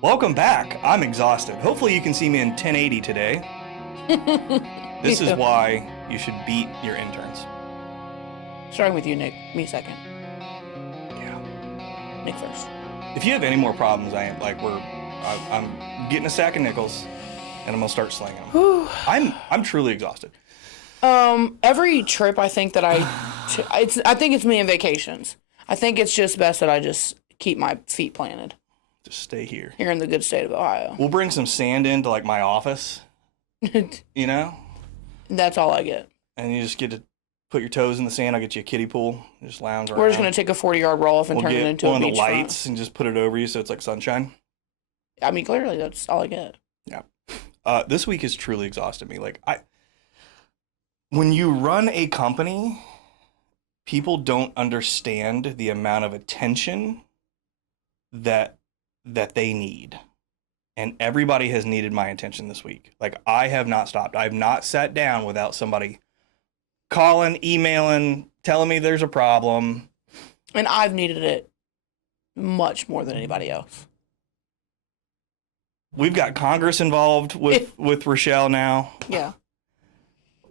Welcome back. I'm exhausted. Hopefully you can see me in 1080 today. This is why you should beat your interns. Starting with you, Nick. Me second. Yeah. Nick first. If you have any more problems, I'm getting a sack of nickels, and I'm gonna start slinging them. I'm truly exhausted. Every trip I think that I think it's me and vacations. I think it's just best that I just keep my feet planted. Just stay here. Here in the good state of Ohio. We'll bring some sand into like my office. You know? That's all I get. And you just get to put your toes in the sand. I'll get you a kiddie pool. Just lounge around. We're just gonna take a 40-yard roll off and turn it into a beach one of the lights and just put it over you so it's like sunshine. I mean, clearly that's all I get. Yeah. This week has truly exhausted me. When you run a company, people don't understand the amount of attention that they need. And everybody has needed my attention this week. Like, I have not stopped. I have not sat down without somebody calling, emailing, telling me there's a problem. And I've needed it much more than anybody else. We've got Congress involved with Rashell now. Yeah.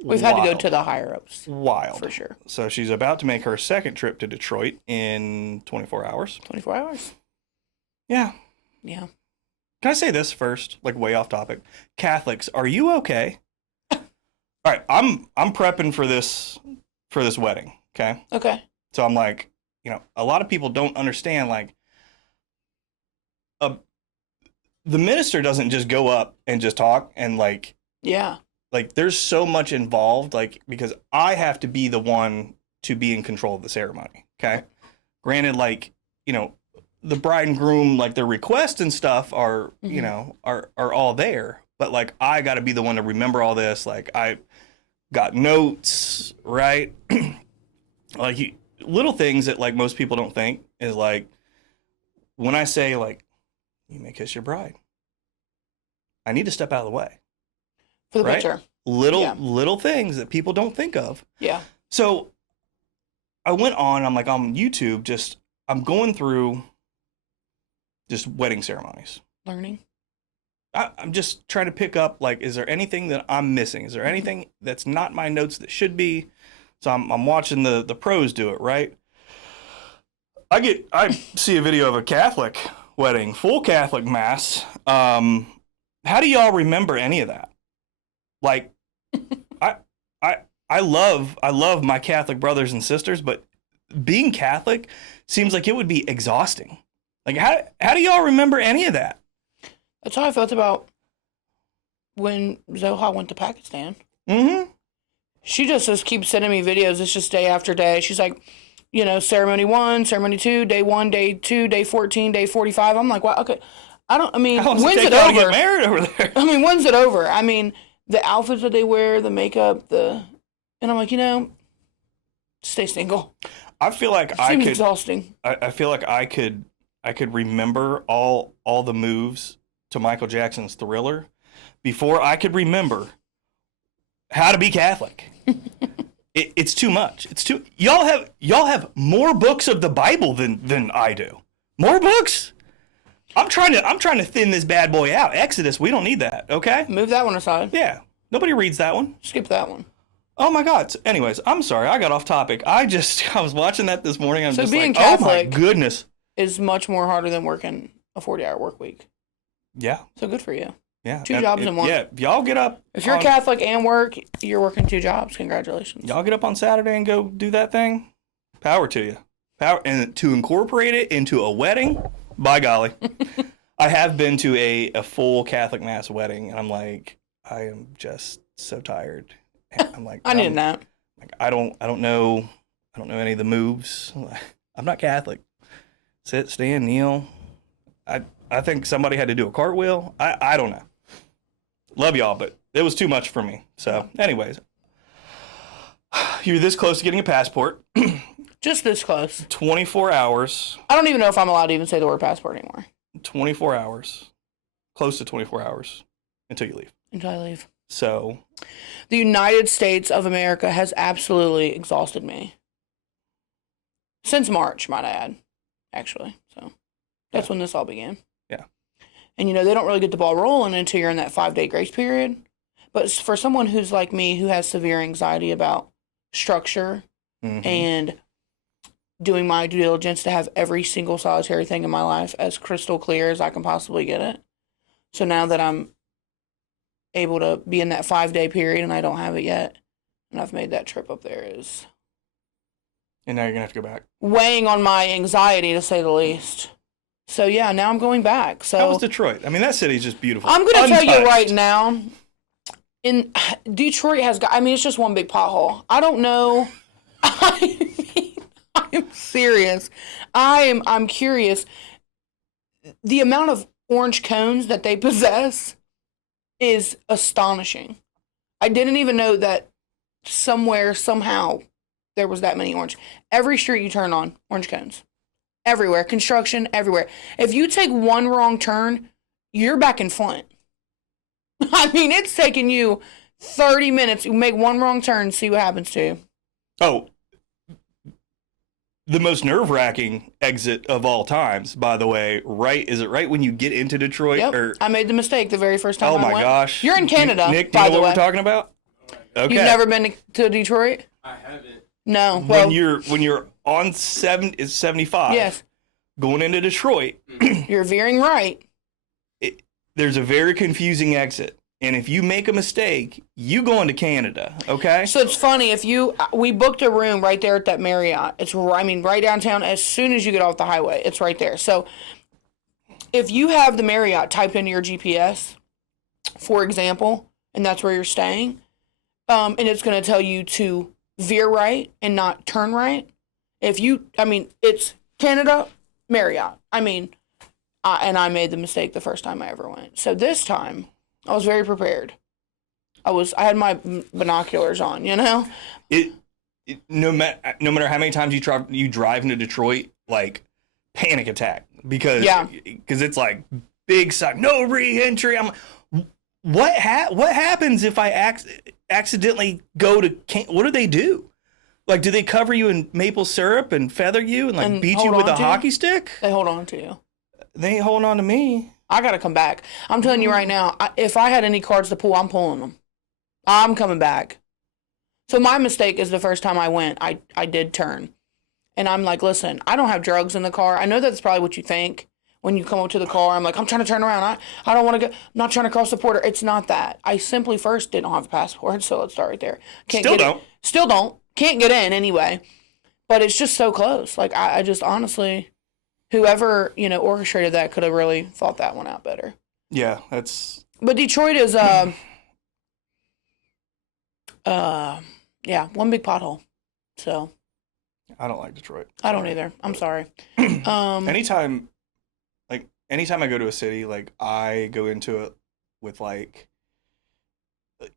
We've had to go to the higher-ups. Wild. For sure. So she's about to make her second trip to Detroit in 24 hours. 24 hours? Yeah. Yeah. Can I say this first? Like, way off topic. Catholics, are you okay? All right, I'm prepping for this wedding, okay? Okay. So I'm like, a lot of people don't understand, like, the minister doesn't just go up and just talk and, like... Yeah. Like, there's so much involved, like, because I have to be the one to be in control of the ceremony, okay? Granted, like, the bride and groom, like, their requests and stuff are, are all there. But, like, I got to be the one to remember all this. Like, I got notes, right? Like, little things that, like, most people don't think is, like, when I say, like, you may kiss your bride, I need to step out of the way. For the picture. Little things that people don't think of. Yeah. So I went on, I'm like on YouTube, I'm going through just wedding ceremonies. Learning. I'm just trying to pick up, like, is there anything that I'm missing? Is there anything that's not my notes that should be? So I'm watching the pros do it, right? I see a video of a Catholic wedding, full Catholic mass. How do y'all remember any of that? Like, I love my Catholic brothers and sisters, but being Catholic seems like it would be exhausting. Like, how do y'all remember any of that? That's how I felt about when Zoha went to Pakistan. Mm-hmm. She just keeps sending me videos. It's just day after day. She's like, ceremony 1, ceremony 2, day 1, day 2, day 14, day 45. I'm like, wow, okay. When's it over? To get married over there? I mean, when's it over? I mean, the outfits that they wear, the makeup, and I'm like, stay single. I feel like Seems exhausting. I feel like I could remember all the moves to Michael Jackson's Thriller before I could remember how to be Catholic. It's too much. Y'all have more books of the Bible than I do. More books? I'm trying to thin this bad boy out. Exodus, we don't need that, okay? Move that one aside. Yeah. Nobody reads that one. Skip that one. Oh my God. Anyways, I'm sorry. I got off topic. I was watching that this morning. I'm just being like, Catholic oh my goodness. Is much more harder than working a 40-hour work week. Yeah. So good for you. Yeah. 2 jobs in one. Yeah. If y'all get up. If you're Catholic and work, you're working 2 jobs. Congratulations. Y'all get up on Saturday and go do that thing. Power to you. Power. And to incorporate it into a wedding, by golly. I have been to a full Catholic mass wedding, and I'm like, I am just so tired. And I'm like, I need a nap. Like, I don't know any of the moves. I'm not Catholic. Sit, stand, kneel. I think somebody had to do a cartwheel. I don't know. Love y'all, but it was too much for me. So, anyways, you're this close to getting a passport. Just this close. 24 hours. I don't even know if I'm allowed to even say the word passport anymore. 24 hours. Close to 24 hours until you leave. Until I leave. So. The United States of America has absolutely exhausted me. Since March, might I add, actually. So that's when this all began. Yeah. And, they don't really get the ball rolling until you're in that 5-day grace period. But for someone who's like me, who has severe anxiety about structure and doing my due diligence to have every single solitary thing in my life as crystal clear as I can possibly get it. So now that I'm able to be in that 5-day period and I don't have it yet, and I've made that trip up there, is... And now you're going to have to go back. Weighing on my anxiety, to say the least. So, yeah, now I'm going back. So how was Detroit? I mean, that city's just beautiful. I'm going to tell you right now, in Detroit it's just one big pothole. I don't know. I'm serious. I'm curious. The amount of orange cones that they possess is astonishing. I didn't even know that somewhere, somehow, there was that many orange. Every street you turn on, orange cones. Everywhere. Construction, everywhere. If you take one wrong turn, you're back in Flint. I mean, it's taking you 30 minutes. You make one wrong turn, see what happens to you. Oh, the most nerve-wracking exit of all times, by the way, is it right when you get into Detroit? Yep. I made the mistake the very first time I went. Oh, my gosh. You're in Canada, Nick, do you know what we're talking about? Okay. You've never been to Detroit? I haven't. No. Well, when you're on 75, yes, going into Detroit, you're veering right. There's a very confusing exit. And if you make a mistake, you go into Canada, okay? So it's funny, we booked a room right there at that Marriott. It's, right downtown. As soon as you get off the highway, it's right there. So if you have the Marriott typed into your GPS, for example, and that's where you're staying, and it's going to tell you to veer right and not turn right. It's Canada, Marriott. And I made the mistake the first time I ever went. So this time, I was very prepared. I had my binoculars on, No matter how many times you drive into Detroit, like, panic attack. Because it's like, big sign, no re-entry. I'm like, what happens if I accidentally go to what do they do? Like, do they cover you in maple syrup and feather you and beat you with a hockey stick? They hold on to you. They ain't holding on to me. I gotta come back. I'm telling you right now, if I had any cards to pull, I'm pulling them. I'm coming back. So my mistake is the first time I went, I did turn. And I'm like, listen, I don't have drugs in the car. I know that's probably what you think. When you come up to the car, I'm like, I'm trying to turn around. I don't want to go. I'm not trying to cross the border. It's not that. I simply first didn't have a passport, so let's start right there. Still don't. Can't get in anyway. But it's just so close. Like, I just honestly, whoever, orchestrated that could have really thought that one out better. Yeah, that's... But Detroit is, one big pothole. So... I don't like Detroit. I don't either. I'm sorry. Anytime I go to a city, like, I go into it with, like,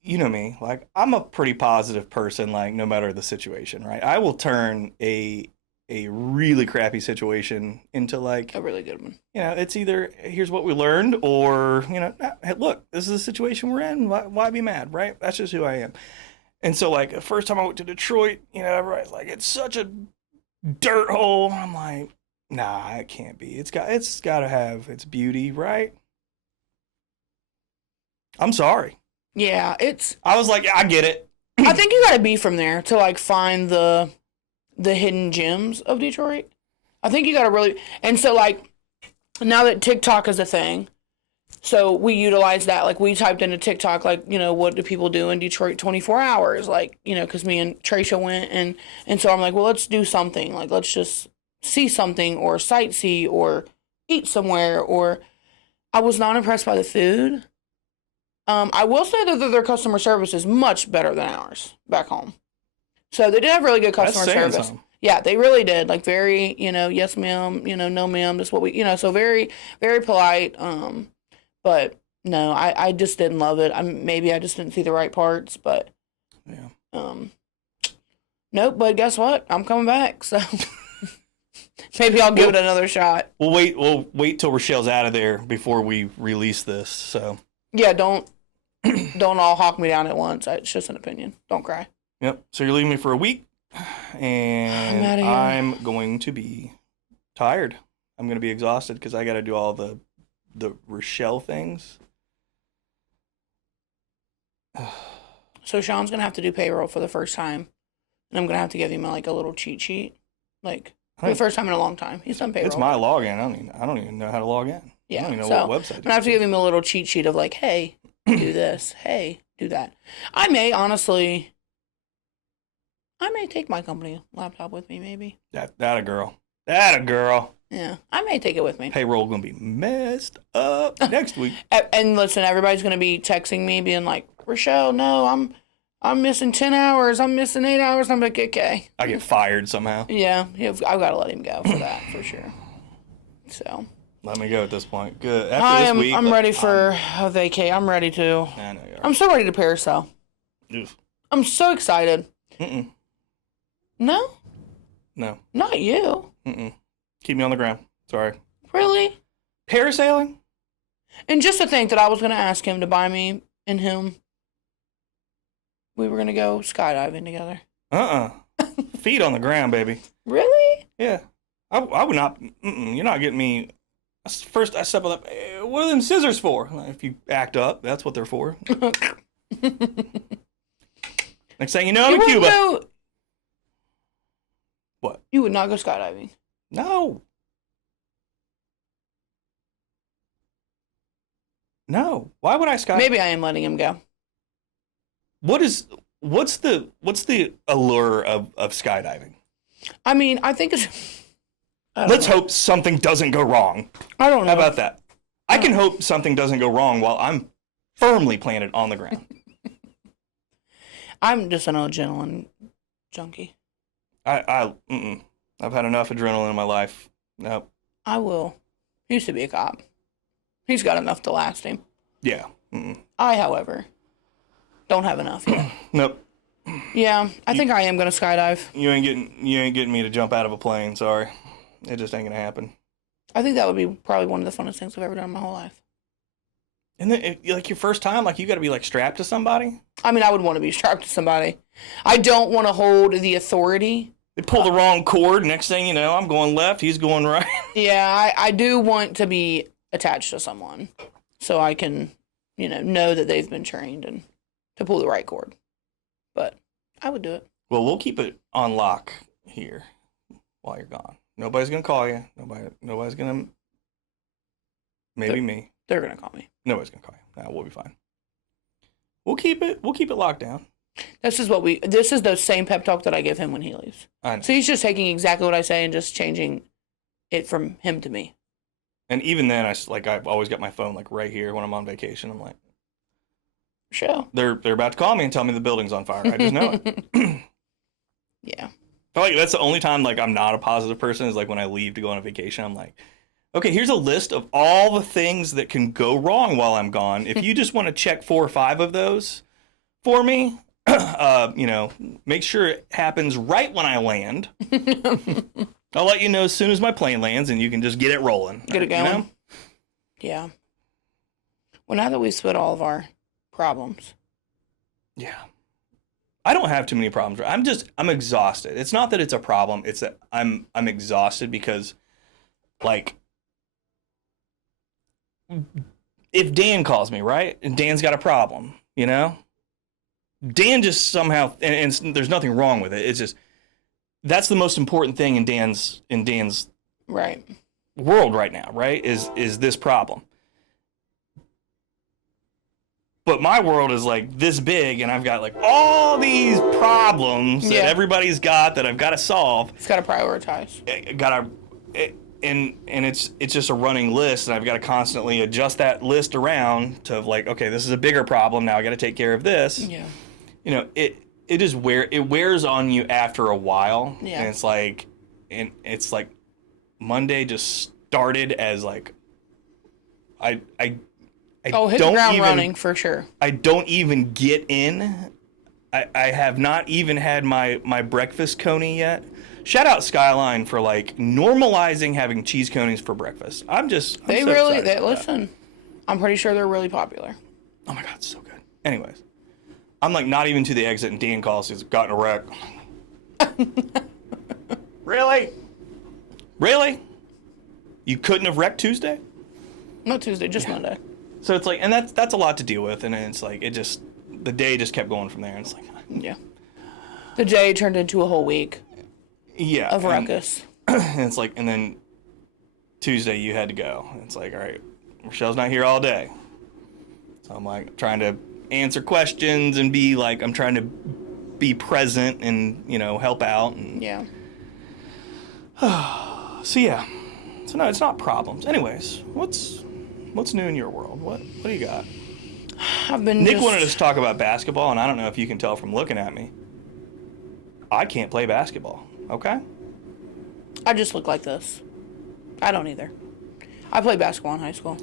you know me, like, I'm a pretty positive person, like, no matter the situation, right? I will turn a really crappy situation into, like, a really good one. It's either here's what we learned, or, hey, look, this is the situation we're in. Why be mad, right? That's just who I am. And so, like, the first time I went to Detroit, everybody's like, it's such a dirt hole. I'm like, nah, it can't be. It's got to have its beauty, right? I'm sorry. Yeah, I was like, I get it. I think you got to be from there to, like, find the hidden gems of Detroit. I think you got to really... And so, like, now that TikTok is a thing... So we utilize that, like, we typed into TikTok, like, what do people do in Detroit 24 hours? Like, because me and Tracia went, and so I'm like, well, let's do something. Like, let's just see something, or sightsee, or eat somewhere, or... I was not impressed by the food. I will say that their customer service is much better than ours back home. So they did have really good customer service. Something. Yeah, they really did. Like, very, yes, ma'am, no, ma'am, that's what we, so very, very polite, But no, I just didn't love it. Maybe I just didn't see the right parts, but yeah. Nope. But guess what? I'm coming back, so maybe I'll give it another shot. We'll wait till Rachelle's out of there before we release this. So yeah, don't all hawk me down at once. It's just an opinion. Don't cry. Yep. So you're leaving me for a week, and I'm going to be tired. I'm going to be exhausted because I got to do all the the Rashell things. So Sean's gonna have to do payroll for the first time, and I'm gonna have to give him like a little cheat sheet, like for the first time in a long time. He's done payroll. It's my login. I don't even know how to log in. Yeah, I don't even know so what website. I'm gonna have to give him a little cheat sheet of like, hey, do this. Hey, do that. I may take my company laptop with me. Maybe. That a girl. That a girl. Yeah, I may take it with me. Payroll gonna be messed up next week. And listen, everybody's gonna be texting me, being like, Rashell, no, I'm missing 10 hours. I'm missing 8 hours. I'm like, okay. I get fired somehow. Yeah, I've got to let him go for that, for sure. So. Let me go at this point. Good. After this week, I'm ready for a vacay. I'm ready to. I know you are. I'm so ready to parasail. Oof. I'm so excited. Mm-mm. No? No. Not you. Mm-mm. Keep me on the ground. Sorry. Really? Parasailing? And just to think that I was going to ask him to buy me and him, we were going to go skydiving together. Feet on the ground, baby. Really? Yeah. I would not. You're not getting me. First, I step up. What are them scissors for? If you act up, that's what they're for. Next thing you know, I'm in Cuba. What? You would not go skydiving. No. No. Why would I skydive? Maybe I am letting him go. What's the allure of skydiving? I mean, I think it's. Let's hope something doesn't go wrong. I don't know. How about that? I can hope something doesn't go wrong while I'm firmly planted on the ground. I'm just an adrenaline junkie. I've had enough adrenaline in my life. Nope. I will. He used to be a cop. He's got enough to last him. Yeah. Mm-mm. I, however, don't have enough yet. Nope. Yeah, I think I am gonna skydive. You ain't getting me to jump out of a plane. Sorry, it just ain't gonna happen. I think that would be probably one of the funnest things I've ever done in my whole life. And then, like your first time, like you got to be like strapped to somebody. I mean, I would want to be strapped to somebody. I don't want to hold the authority. They pull the wrong cord. Next thing you know, I'm going left. He's going right. Yeah, I do want to be attached to someone, so I can, know that they've been trained and to pull the right cord. But I would do it. Well, we'll keep it on lock here while you're gone. Nobody's gonna call you. Nobody's gonna. Maybe me. They're gonna call me. Nobody's gonna call you. No, we'll be fine. We'll keep it locked down. This is the same pep talk that I give him when he leaves. I know. So he's just taking exactly what I say and just changing it from him to me. And even then, I've always got my phone like right here when I'm on vacation. I'm like, Sure. They're about to call me and tell me the building's on fire. I just know it. Yeah. I feel like that's the only time like I'm not a positive person is like when I leave to go on a vacation. I'm like, okay, here's a list of all the things that can go wrong while I'm gone. If you just want to check 4 or 5 of those for me, make sure it happens right when I land. I'll let you know as soon as my plane lands, and you can just get it rolling. Get it going. Yeah. Well, now that we've split all of our problems. Yeah. I don't have too many problems. I'm exhausted. It's not that it's a problem. It's that I'm exhausted because, like, if Dan calls me, right, and Dan's got a problem, Dan just somehow, and there's nothing wrong with it. It's just that's the most important thing in Dan's right world right now, right? Is this problem. But my world is like this big, and I've got like all these problems that everybody's got that I've got to solve. It's got to prioritize. And it's just a running list, and I've got to constantly adjust that list around to like, okay, this is a bigger problem now. I got to take care of this. Yeah. It wears on you after a while. Yeah. And it's like Monday just started as like I hit the ground running for sure. I don't even get in. I have not even had my breakfast coney yet. Shout out Skyline for like normalizing having cheese conies for breakfast. Listen. I'm pretty sure they're really popular. Oh my god, it's so good. Anyways, I'm like not even to the exit, and Dan calls. He's gotten a wreck. Really? You couldn't have wrecked Tuesday? Not Tuesday, just Monday. So it's like, and that's a lot to deal with, and it's like the day just kept going from there, and it's like, Yeah. The day turned into a whole week of ruckus. And it's like, and then Tuesday you had to go. It's like, all right, Rachelle's not here all day, so I'm like trying to answer questions and be like, I'm trying to be present and help out, and Yeah. so no, it's not problems. Anyways, what's new in your world? What do you got? Nick wanted us to talk about basketball, and I don't know if you can tell from looking at me. I can't play basketball. Okay. I just look like this. I don't either. I played basketball in high school.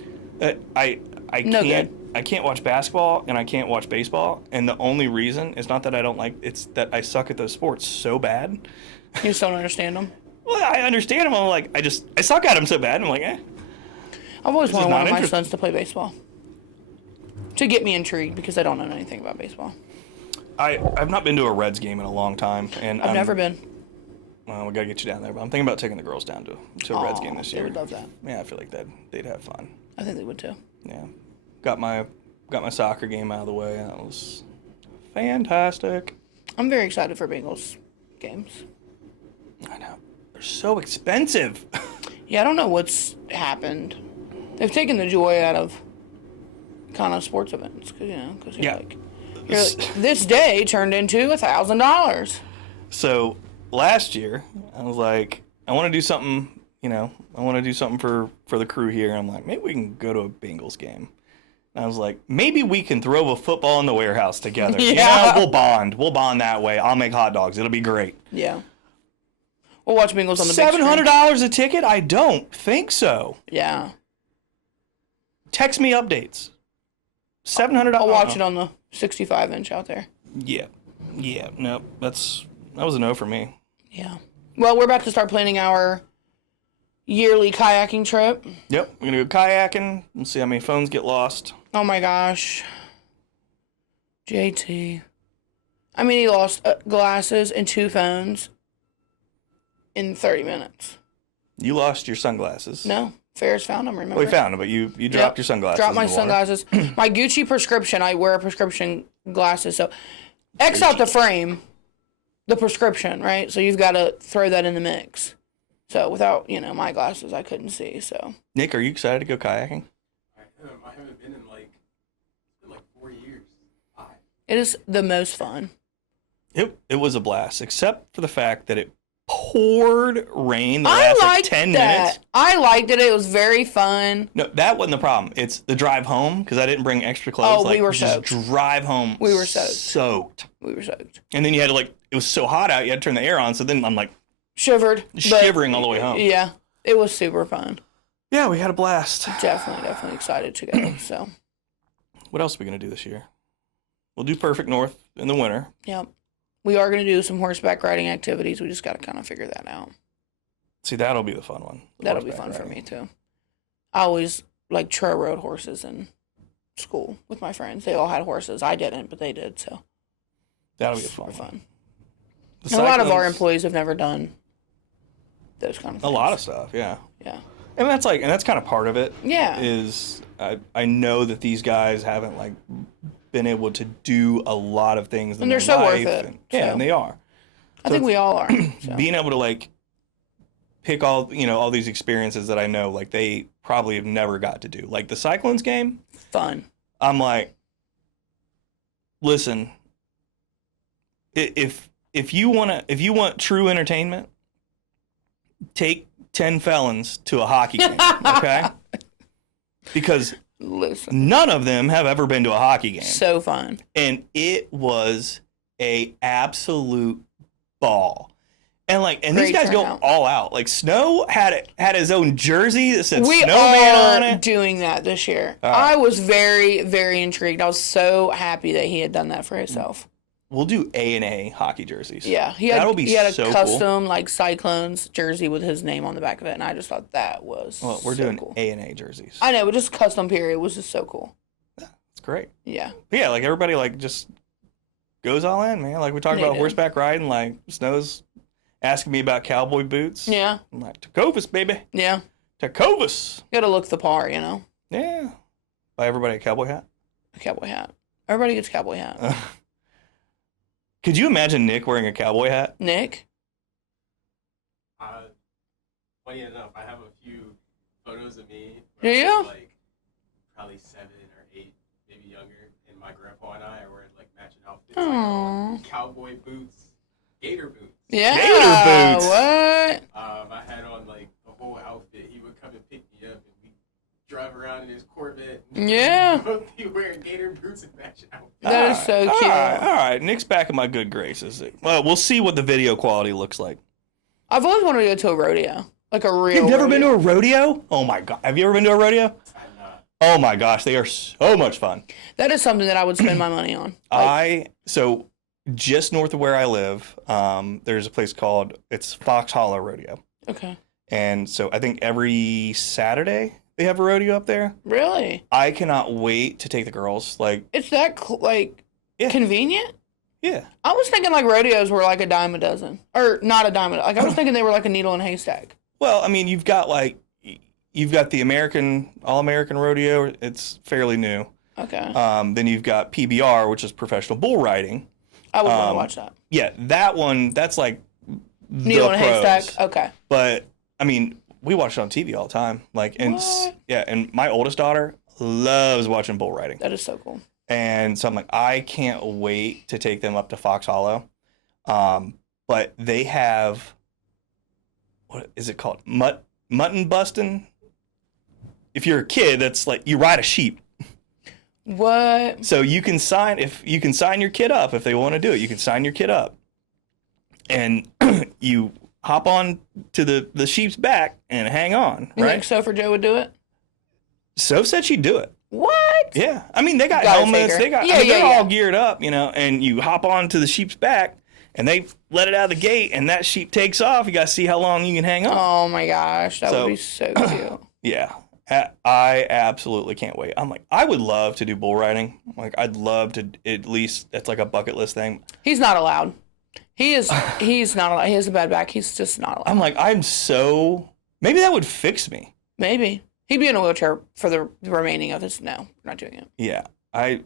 I No can't. good. I can't watch basketball, and I can't watch baseball. And the only reason is not that I don't like. It's that I suck at those sports so bad. You just don't understand them? Well, I understand them. I'm like, I suck at them so bad. I'm like, I've always wanted one of my interesting. sons to play baseball. To get me intrigued, because I don't know anything about baseball. I've not been to a Reds game in a long time, and I've never been. Well, we gotta get you down there. But I'm thinking about taking the girls down to a Reds game this year. They would love that. Yeah, I feel like they'd have fun. I think they would too. Yeah, got my soccer game out of the way. That was fantastic. I'm very excited for Bengals games. I know, they're so expensive. Yeah, I don't know what's happened. They've taken the joy out of kind of sports events, because you're like, this day turned into $1,000. So last year, I was like, I want to do something. I want to do something for the crew here. And I'm like, maybe we can go to a Bengals game. And I was like, maybe we can throw a football in the warehouse together. Yeah. We'll bond. We'll bond that way. I'll make hot dogs. It'll be great. Yeah. We'll watch Bengals on the big screen. $700 a ticket? I don't think so. Yeah. Text me updates. $700. I'll watch it on the 65-inch out there. Yeah. Nope. That was a no for me. Yeah. Well, we're about to start planning our yearly kayaking trip. Yep. We're gonna go kayaking. We'll see how many phones get lost. Oh my gosh. JT. I mean, he lost glasses and 2 phones in 30 minutes. You lost your sunglasses. No. Ferris found them, remember? Well, we found them, but you dropped your sunglasses. Dropped my in the water. sunglasses. My Gucci prescription, I wear prescription glasses. So X out the frame, the prescription, right? So you've got to throw that in the mix. So without, my glasses, I couldn't see. So Nick, are you excited to go kayaking? I haven't been in like 4 years. 5. it is the most fun. It was a blast, except for the fact that it poured rain the last like 10 minutes. I liked it. It was very fun. No, that wasn't the problem. It's the drive home, because I didn't bring extra clothes. Oh, we were just soaked. drive home. We were soaked. Soaked. We were soaked. And then you had to it was so hot out, you had to turn the air on. So then I'm like Shivered. shivering all the way home. Yeah. It was super fun. Yeah, we had a blast. Definitely excited to go. So. What else are we going to do this year? We'll do Perfect North in the winter. Yep. We are going to do some horseback riding activities. We just got to kind of figure that out. See, that'll be the fun one. That'll be fun for me, too. I always, trail rode horses in school with my friends. They all had horses. I didn't, but they did, so. That'll be a Super fun. And a lot of our employees have never done those kind of things. A lot of stuff, yeah. Yeah. And that's kind of part of it. Yeah. Is I know that these guys haven't been able to do a lot of things in And they're their so life, worth it. and they are. I think we all are. So. Being able to pick all all these experiences that I know they probably have never got to do. Like the Cyclones game. Fun. I'm like, listen, if you want true entertainment, take 10 felons to a hockey game, okay? Because none of them have ever been to a hockey game. So fun. And it was a absolute ball. And these guys go all out. Snow had his own jersey that said we Snowman are on it. doing that this year. I was very, very intrigued. I was so happy that he had done that for himself. We'll do A&A hockey jerseys. Yeah, he had a custom Cyclones jersey with his name on the back of it, and I just thought that was we're so doing cool. A&A jerseys. I know, but just custom period. It was just so cool. Yeah, it's great. Yeah. But yeah, everybody just goes all in, man. We talked about horseback riding. Snow's asking me about cowboy boots. Yeah. I'm like, Tecovas, baby. Yeah. Tecovas. You gotta look the part, Yeah. Buy everybody a cowboy hat. A cowboy hat. Everybody gets a cowboy hat. Could you imagine Nick wearing a cowboy hat? Nick? Funny enough, I have a few photos of me. Do you? Like probably 7 or 8, maybe younger, and my grandpa and I are wearing like matching outfits, like, cowboy boots, gator boots. Yeah. Gator boots. What? I had on like the whole outfit. He would come and pick me up, and we drive around in his Corvette. And Yeah. both be wearing gator boots and matching outfits. That is so cute. All right. Nick's back in my good graces. Well, we'll see what the video quality looks like. I've always wanted to go to a rodeo. Like a real You've never rodeo. been to a rodeo? Oh my god. Have you ever been to a rodeo? I'm not. Oh my gosh, they are so much fun. That is something that I would spend my money on. So just north of where I live, there's a place called Fox Hollow Rodeo. Okay. And so I think every Saturday they have a rodeo up there. Really? I cannot wait to take the girls. Like, It's that Yeah. convenient? yeah. I was thinking like rodeos were like a dime a dozen. Or not a dime a dozen. Like I was thinking they were like a needle in a haystack. Well, I mean, you've got the All-American Rodeo. It's fairly new. Okay. Then you've got PBR, which is professional bull riding. I would want to watch that. Yeah, that one, that's like Needle in a pros. haystack? Okay. But I mean, we watch it on TV all the time. Like, and What? yeah, and my oldest daughter loves watching bull riding. That is so cool. And so I'm like, I can't wait to take them up to Fox Hollow. But they have, what is it called? Mutton busting. If you're a kid, that's like you ride a sheep. What? So you can sign your kid up if they want to do it. You can sign your kid up, and you hop on to the sheep's back and hang on. You Right? think Sopher Joe would do it? So said she'd do it. What? Yeah, I mean they got Gotta helmets. take her. They're all geared up, and you hop on to the sheep's back, and they let it out of the gate, and that sheep takes off. You got to see how long you can hang on. Oh my gosh, that So- would be so cute. Yeah, I absolutely can't wait. I'm like, I would love to do bull riding. Like, I'd love to at least. That's like a bucket list thing. He's not allowed. He's not allowed. He has a bad back. He's just not allowed. I'm like, maybe that would fix me. Maybe. He'd be in a wheelchair for the remaining of this. No, we're not doing it. Yeah, I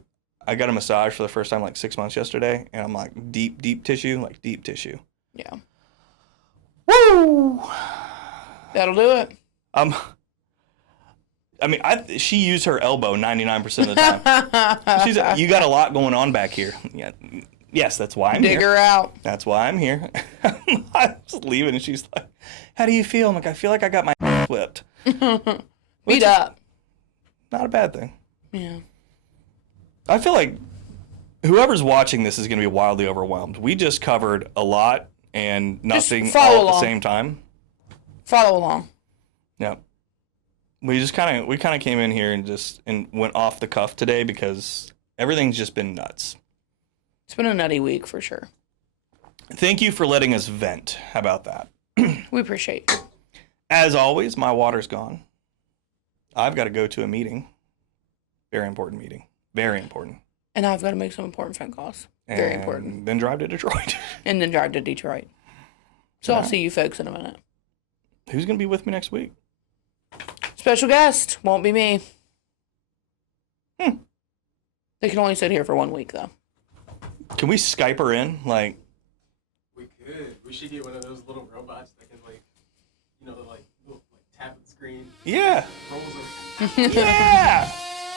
got a massage for the first time like 6 months yesterday, and I'm like deep tissue. Yeah. Woo! That'll do it. She used her elbow 99% of the time. She's you got a lot going on back here. Yeah. Yes, that's why I'm Dig here. her out. That's why I'm here. I was leaving, and she's like, "How do you feel?" I'm like, "I feel like I got my whipped." Beat up. Not a bad thing. Yeah. I feel like whoever's watching this is going to be wildly overwhelmed. We just covered a lot and nothing follow all at the along. same time. Follow along. Yeah. We kind of came in here and went off the cuff today because everything's just been nuts. It's been a nutty week for sure. Thank you for letting us vent. How about that? We appreciate you. As always, my water's gone. I've got to go to a meeting. Very important meeting. Very important. And I've got to make some important phone calls. Very important. Then drive to Detroit. And then drive to Detroit. So I'll see you folks in a minute. Who's going to be with me next week? Special guest. Won't be me. They can only sit here for 1 week, though. Can we Skype her in? Like, We could. We should get one of those little robots that can the little tablet screen. yeah. Rolls over. Yeah.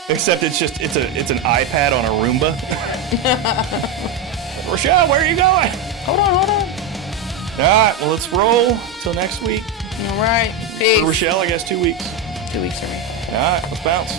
Except it's an iPad on a Roomba. Rashell, where are you going? Hold on. All right, well, let's roll till next week. All right. Peace. For Rashell, I guess 2 weeks. 2 weeks for me. All right, let's bounce.